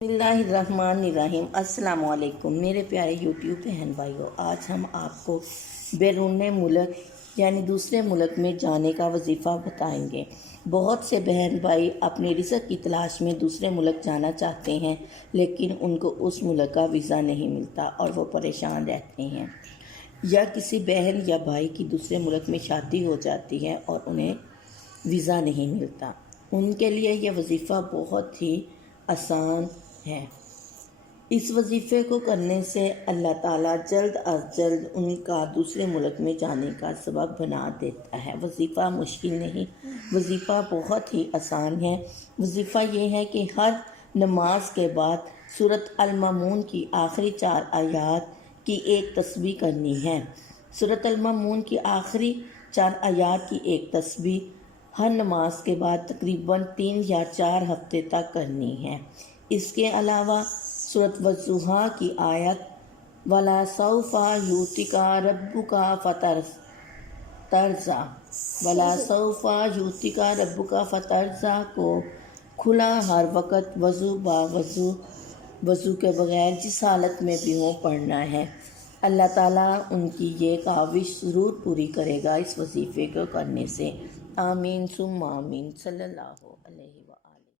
بسم اللہ الرحمن الرحیم۔ السلام علیکم میرے پیارے یوٹیوب بہن بھائیوں، آج ہم آپ کو بیرون ملک یعنی دوسرے ملک میں جانے کا وظیفہ بتائیں گے۔ بہت سے بہن بھائی اپنی رزق کی تلاش میں دوسرے ملک جانا چاہتے ہیں، لیکن ان کو اس ملک کا ویزا نہیں ملتا اور وہ پریشان رہتے ہیں، یا کسی بہن یا بھائی کی دوسرے ملک میں شادی ہو جاتی ہے اور انہیں ویزا نہیں ملتا۔ ان کے لیے یہ وظیفہ بہت ہی آسان ہے۔ اس وظیفے کو کرنے سے اللہ تعالیٰ جلد از جلد ان کا دوسرے ملک میں جانے کا سبب بنا دیتا ہے۔ وظیفہ مشکل نہیں، وظیفہ بہت ہی آسان ہے۔ وظیفہ یہ ہے کہ ہر نماز کے بعد سورۃ المؤمنون کی آخری 4 آیات کی ایک تسبیح کرنی ہے۔ سورۃ المؤمنون کی آخری 4 آیات کی ایک تسبیح ہر نماز کے بعد تقریباً 3 یا 4 ہفتے تک کرنی ہے۔ اس کے علاوہ سورۃ والضحیٰ کی آیت وَلَسَوْفَ يُؤْتِكَ رَبُّكَ فَتَرْضَىٰ وَلَسَوْفَ يُؤْتِكَ رَبُّكَ فَتَرْضَىٰ کو کھلا ہر وقت وضو کے بغیر جس حالت میں بھی ہو پڑھنا ہے۔ اللہ تعالیٰ ان کی یہ کاوش ضرور پوری کرے گا اس وظیفے کو کرنے سے۔ آمین ثم آمین۔ صلی اللہ علیہ وسلم۔